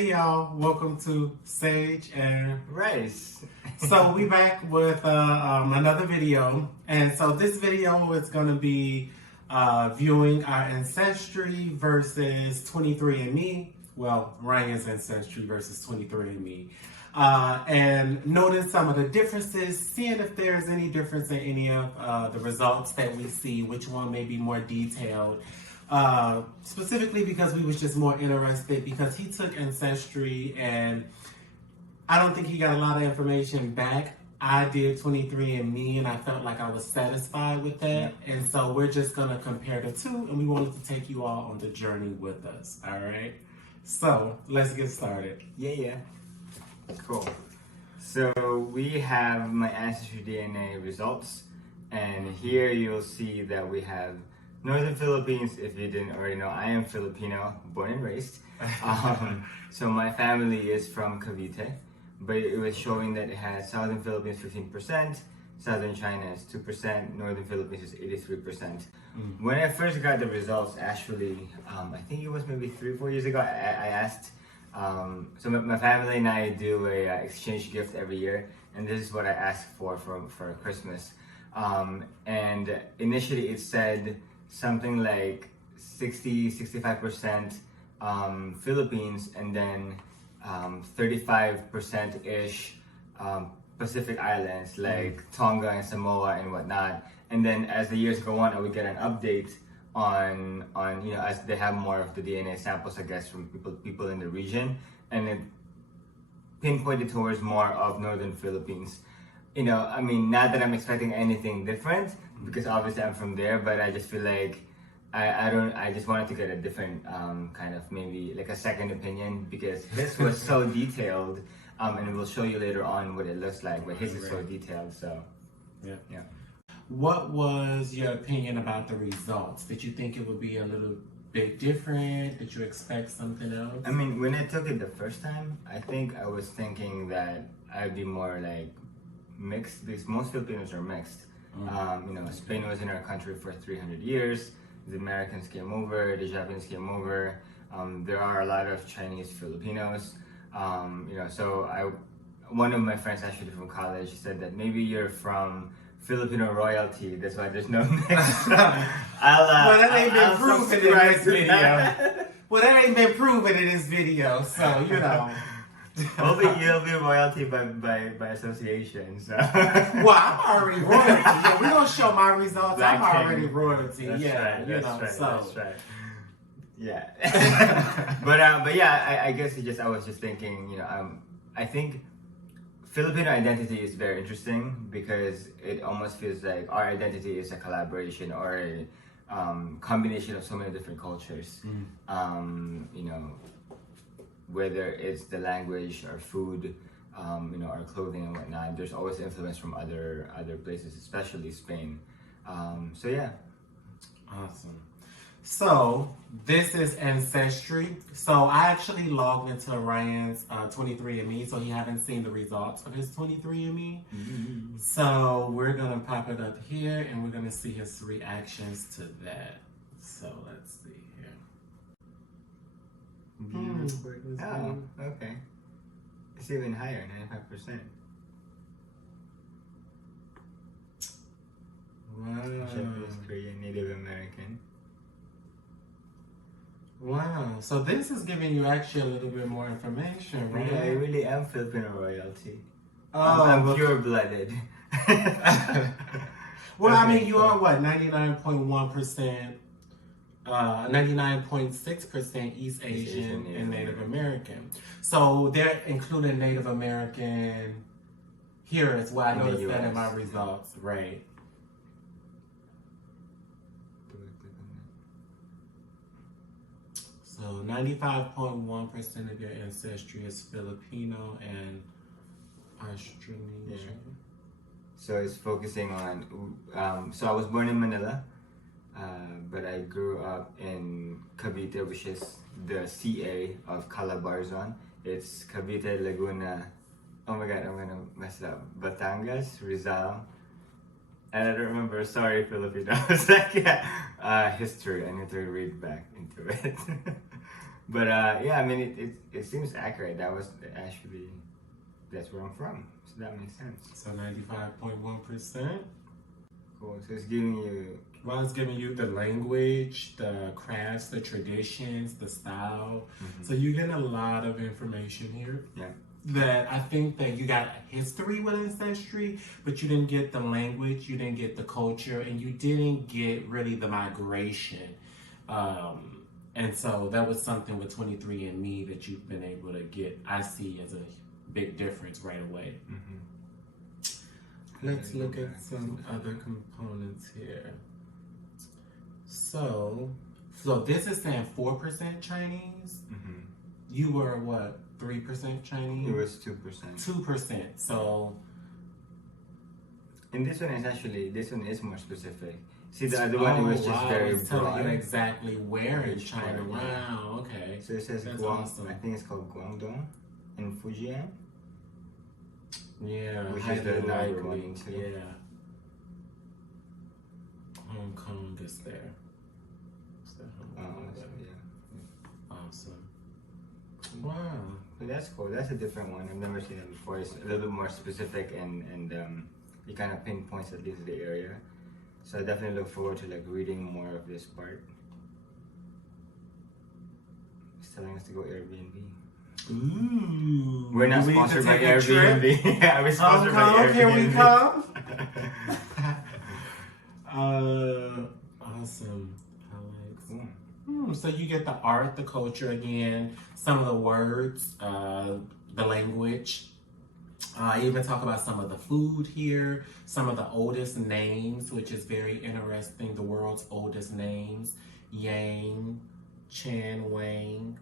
Hey y'all, welcome to Sage and Rice. So we back with another video, and so this video is going to be viewing our ancestry versus 23andMe. Well, Ryan's ancestry versus 23andMe, and noting some of the differences, seeing if there's any difference in any of the results that we see, which one may be more detailed. Specifically because we was just more interested because he took Ancestry and I don't think he got a lot of information back. I did 23andMe and I felt like I was satisfied with that. And so we're just going to compare the two and we wanted to take you all on the journey with us. All right. So let's get started. Yeah. Cool. So we have my AncestryDNA results, and here you'll see that we have Northern Philippines. If you didn't already know, I am Filipino, born and raised. So my family is from Cavite, but it was showing that it has Southern Philippines 15%, Southern China is 2%, Northern Philippines is 83%. When I first got the results, actually, I think it was maybe 3-4 years ago, I asked, so my family and I do a exchange gift every year, and this is what I asked for Christmas. And initially it said something like 65% Philippines, and then 35%-ish Pacific Islands like Tonga and Samoa and whatnot. And then as the years go on, I would get an update on as they have more of the DNA samples, I guess, from people in the region, and it pinpointed towards more of Northern Philippines. I mean, not that I'm expecting anything different, because obviously I'm from there, but I just feel like I just wanted to get a different kind of, maybe like a second opinion, because this was so detailed, and we'll show you later on what it looks like, but his is so detailed, so yeah. What was your opinion about the results? Did you think it would be a little bit different? Did you expect something else? I mean, when I took it the first time, I think I was thinking that I'd be more like mixed, because most Filipinos are mixed. Spain was in our country for 300 years. The Americans came over, the Japanese came over. There are a lot of Chinese Filipinos. So one of my friends actually from college said that maybe you're from Filipino royalty, that's why there's no mix. Well, that ain't been proven in this video. Well, that ain't been proven in this video, so You'll be royalty by association. So. Well, I'm already royalty. Yeah, we're gonna show my results. Black I'm already royalty. That's right. So. That's right. Yeah. but yeah, I guess I was just thinking, I think Filipino identity is very interesting because it almost feels like our identity is a collaboration or a combination of so many different cultures. Whether it's the language or food, our clothing and whatnot, there's always influence from other places, especially Spain. So yeah. Awesome. So this is Ancestry. So I actually logged into Ryan's 23andMe, so he haven't seen the results of his 23andMe. So we're gonna pop it up here, and we're gonna see his reactions to that. So let's see here. Oh, okay. It's even higher, 95%. Wow. Japanese, Korean, Native American. Wow. So this is giving you actually a little bit more information, right? Yeah, I really am Filipino royalty. Oh, I'm pure-blooded. Well, I mean, you are what, 99.1%, 99.6% East Asian and Native American. So they're including Native American here as well. I noticed that in my results, right? So 95.1% of your ancestry is Filipino and Australian. Yeah. So it's focusing on, so I was born in Manila, but I grew up in Cavite, which is the CA of Calabarzon. It's Cavite, Laguna, oh my god, I'm gonna mess it up, Batangas, Rizal, and I don't remember, sorry Filipinos, history, I need to read back into it. But yeah, I mean, it seems accurate. That was actually, that's where I'm from. So that makes sense. So 95.1%. Cool. So it's giving you. Well, it's giving you the language, the crafts, the traditions, the style. So you're getting a lot of information here. Yeah. That I think that you got history with Ancestry, but you didn't get the language, you didn't get the culture, and you didn't get really the migration. And so that was something with 23andMe that you've been able to get, I see as a big difference right away. Let's look at some other components here. So this is saying 4% Chinese. You were what, 3% Chinese? It was 2%. 2%. So. And this one is actually, this one is more specific. See, the other one, it was just very it's broad. telling you exactly where in Which China. part, yeah. Wow, okay. So it says That's awesome. I think it's called Guangdong in Fujian. Yeah, which is the number one too. Yeah. Hong Kong is there. Is that Hong Kong? Yeah. Awesome. Wow. So that's cool. That's a different one. I've never seen it before. It's a little bit more specific and it kind of pinpoints at least the area. So I definitely look forward to like reading more of this part. It's telling us to go Airbnb. Ooh. We're not sponsored by Airbnb. Yeah, we're sponsored by Airbnb. Here we come. Awesome. Cool. So you get the art, the culture again, some of the words, the language. I even talk about some of the food here, some of the oldest names, which is very interesting. The world's oldest names: Yang, Chan, Wang,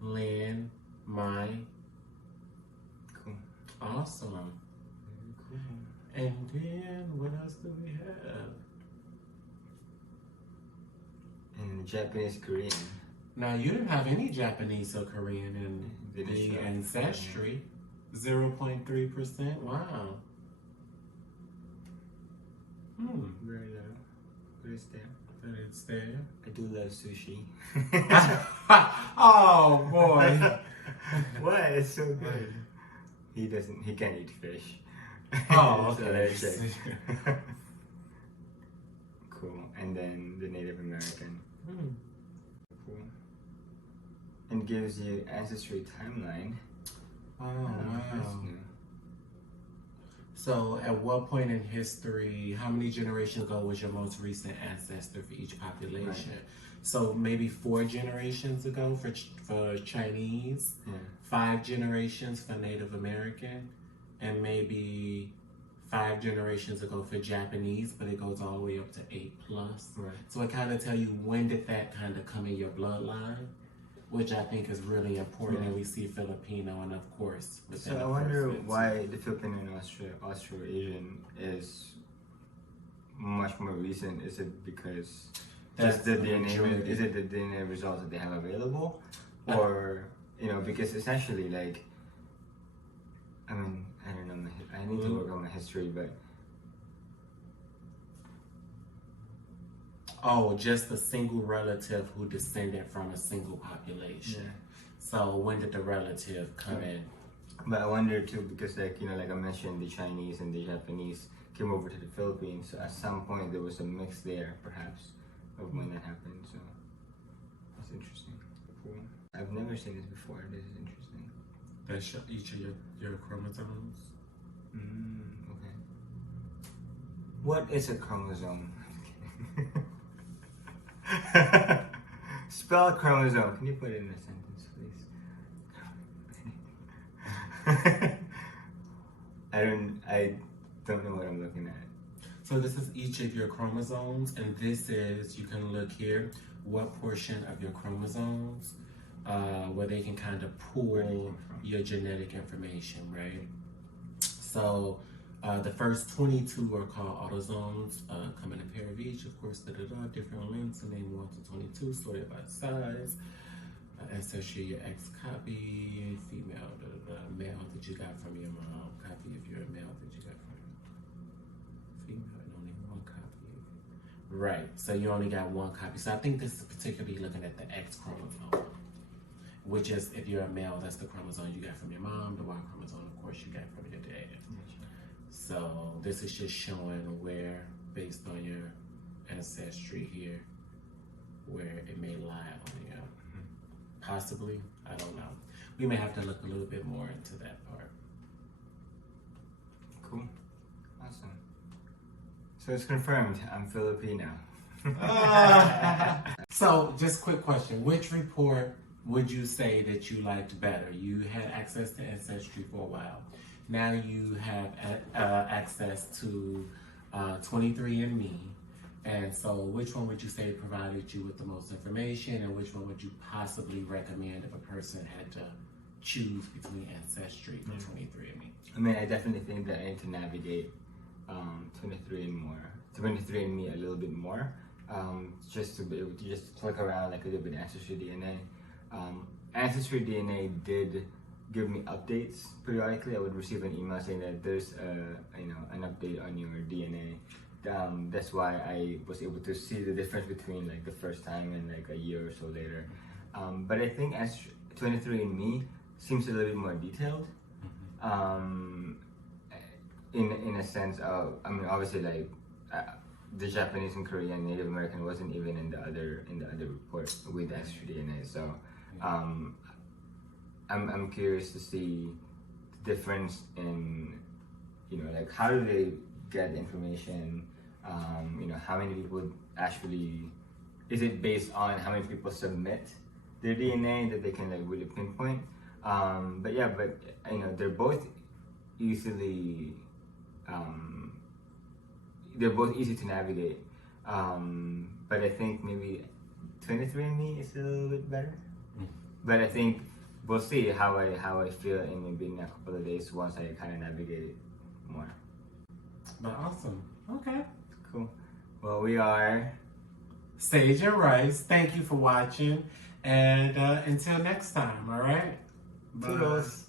Lin, Mai. Cool. Awesome. Very cool. And then what else do we have? And Japanese, Korean. Now you didn't have any Japanese or Korean in the Ancestry. 0.3%. Wow. Very low. But it's there. But it's there. I do love sushi. Oh boy. What? It's so good. He can't eat fish. Oh, So okay. that's it. Cool. And then the Native American. Cool. And gives you ancestry timeline. Oh, wow. New. So, at what point in history, how many generations ago was your most recent ancestor for each population? Right. So, maybe 4 generations ago for Chinese, 5 generations for Native American, and maybe 5 generations ago for Japanese, but it goes all the way up to 8 plus. Right. So, it kind of tell you when did that kind of come in your bloodline, which I think is really important. And we see Filipino, and of course, so I wonder why the Filipino and Austro-Asian is much more recent. Is it because that's the DNA? Is it the DNA results that they have available, or because essentially, like, I mean, I don't know. I need to work on my history, but. Oh, just a single relative who descended from a single population. Yeah. So when did the relative come in? But I wonder too, because like I mentioned, the Chinese and the Japanese came over to the Philippines. So at some point there was a mix there, perhaps, of when that happened. So that's interesting. Cool. I've never seen this before. This is interesting. That's each of your chromosomes. Okay. What is a chromosome? Spell chromosome. Can you put it in a sentence, please? I don't know what I'm looking at. So this is each of your chromosomes, and this is, you can look here, what portion of your chromosomes, where they can kind of pull your genetic information, right? So the first 22 are called autosomes, come in a pair of each, of course, different lengths, and name 1 to 22, sorted by size. Ancestry, your X copy, female, male that you got from your mom, copy if you're a male that you got from your female, and only 1 copy. Right, so you only got 1 copy. So I think this is particularly looking at the X chromosome. which is if you're a male, that's the chromosome you got from your mom. The Y chromosome, of course, you got from your dad. So this is just showing where, based on your ancestry here, where it may lie on you. Possibly, I don't know. We may have to look a little bit more into that part. Cool. Awesome. So it's confirmed, I'm Filipino. So, just quick question. Which report would you say that you liked better? You had access to Ancestry for a while. Now you have access to 23andMe. And so which one would you say provided you with the most information, and which one would you possibly recommend if a person had to choose between Ancestry and 23andMe? I mean, I definitely think that I need to navigate 23andMe a little bit more, just to be able to just click around like a little bit AncestryDNA. AncestryDNA did give me updates periodically. I would receive an email saying that there's an update on your DNA. That's why I was able to see the difference between like the first time and like a year or so later. But I think 23andMe seems a little bit more detailed. In a sense of, I mean, obviously like the Japanese and Korean Native American wasn't even in the other report with AncestryDNA. So I'm curious to see the difference in, like how do they get the information? How many people actually, is it based on how many people submit their DNA that they can like really pinpoint? But they're both easily, they're both easy to navigate. But I think maybe 23andMe is a little bit better. But I think we'll see how I feel in maybe in a couple of days once I kind of navigate it more. But awesome. Okay. Cool. Well, we are Sage and Rice. Thank you for watching. And until next time, all right? Toodles.